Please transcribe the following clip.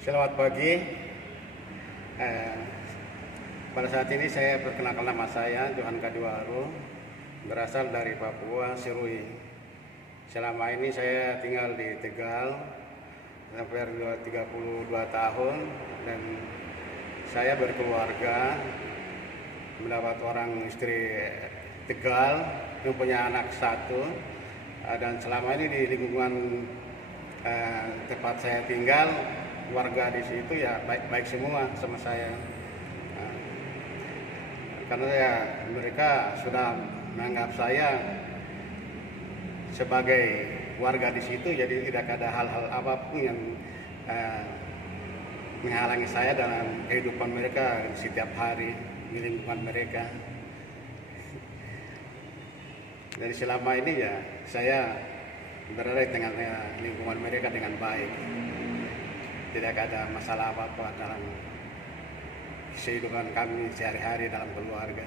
Selamat pagi. Eh, Pada saat ini saya perkenalkan nama saya Johan Kadiwaru, berasal dari Papua, Serui. Selama ini saya tinggal di Tegal hampir 32 tahun dan saya berkeluarga, mendapat orang istri Tegal yang punya anak satu. Dan selama ini di lingkungan tempat saya tinggal, warga di situ ya baik-baik semua sama saya. Nah, karena ya mereka sudah menganggap saya sebagai warga di situ, jadi tidak ada hal-hal apapun yang menghalangi saya dalam kehidupan mereka setiap hari di lingkungan mereka. Jadi selama ini ya saya berada di tengah lingkungan mereka dengan baik. Tidak ada masalah apa-apa dalam kehidupan kami sehari-hari dalam keluarga.